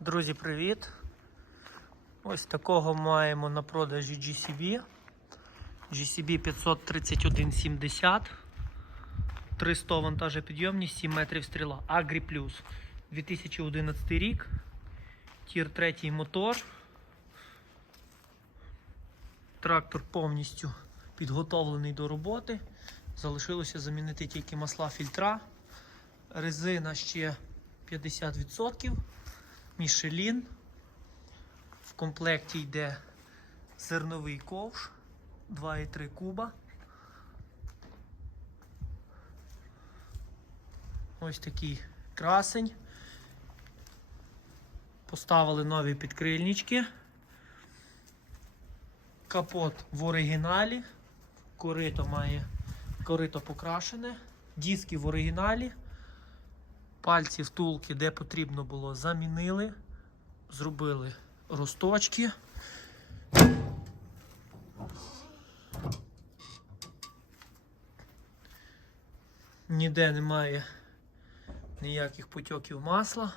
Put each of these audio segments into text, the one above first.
Друзі, привіт! Ось такого маємо на продажі GCB. GCB 53170. 300 вантажопідйомність, 7 метрів стріла. Agri Plus. 2011 рік. Тір 3 мотор. Трактор повністю підготовлений до роботи. Залишилося замінити тільки масла фільтра. Резина ще 50%. Мішелін. В комплекті йде зерновий ковш 2,3 куба. Ось такий красень. Поставили нові підкрильнички. Капот в оригіналі. Корито має корито покрашене. Диски в оригіналі. Пальці втулки, де потрібно було, замінили. Зробили росточки. Ніде немає ніяких потьоків масла.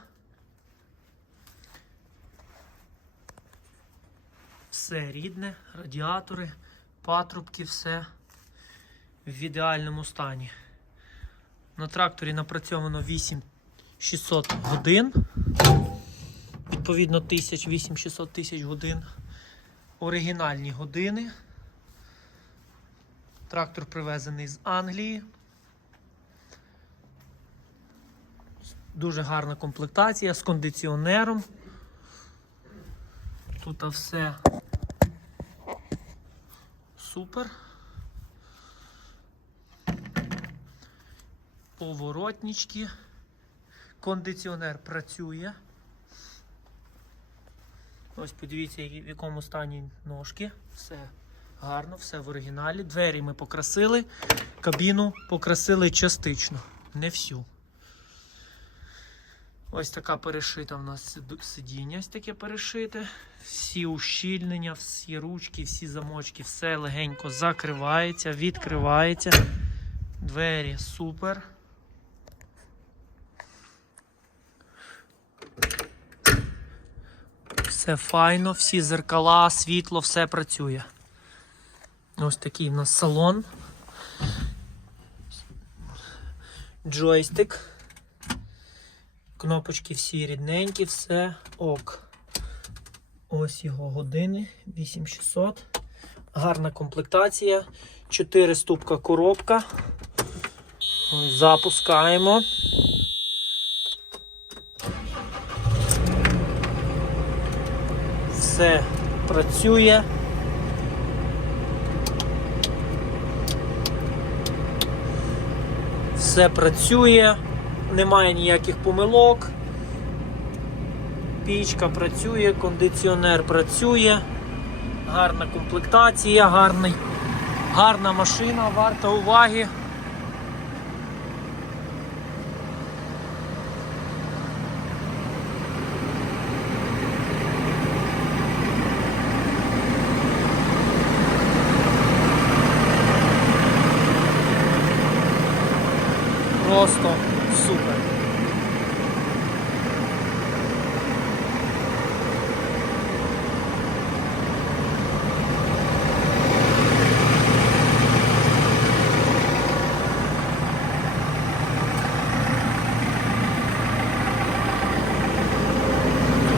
Все рідне, радіатори, патрубки, все в ідеальному стані. На тракторі напрацьовано 8600 годин. Відповідно, 1000-8600 тисяч годин. Оригінальні години. Трактор привезений з Англії. Дуже гарна комплектація з кондиціонером. Тут все супер. Поворотнички. Кондиціонер працює. Ось подивіться, в якому стані ножки. Все гарно, все в оригіналі. Двері ми покрасили, кабіну покрасили частично, не всю. Ось така перешита в нас сидіння, ось таке перешите. Всі ущільнення, всі ручки, всі замочки, все легенько закривається, відкривається. Двері супер. Все файно, всі зеркала, світло, все працює. Ось такий в нас салон. Джойстик. Кнопочки всі рідненькі, все ок. Ось його години 8600. Гарна комплектація. 4 ступка коробка. Запускаємо. Все працює. Все працює, немає ніяких помилок. Пічка працює, кондиціонер працює, гарна комплектація, гарний, гарна машина, варта уваги. Просто супер.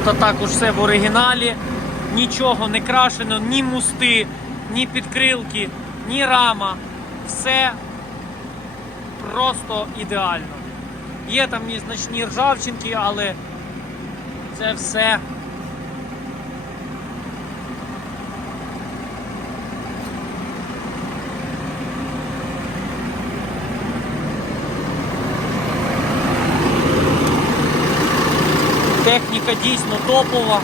Та також все в оригіналі, нічого не крашено, ні мусти, ні підкрилки, ні рама. Все просто ідеально. Є там незначні ржавчинки, але це все. Техніка дійсно топова.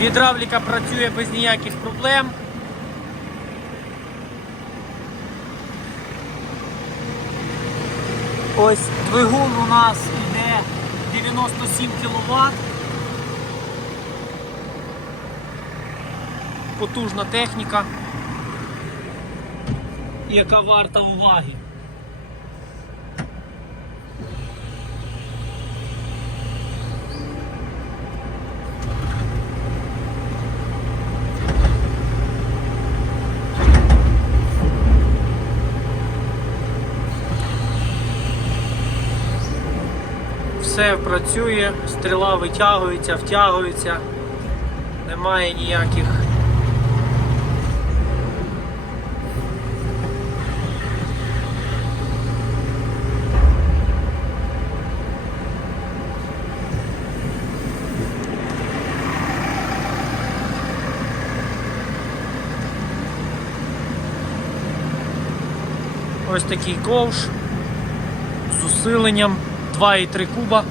Гідравліка працює без ніяких проблем. Ось двигун у нас йде 97 кВт. потужна техніка, яка варта уваги. Все працює, стріла витягується, втягується, немає ніяких. Ось такий ковш з усиленням 2,3 куба.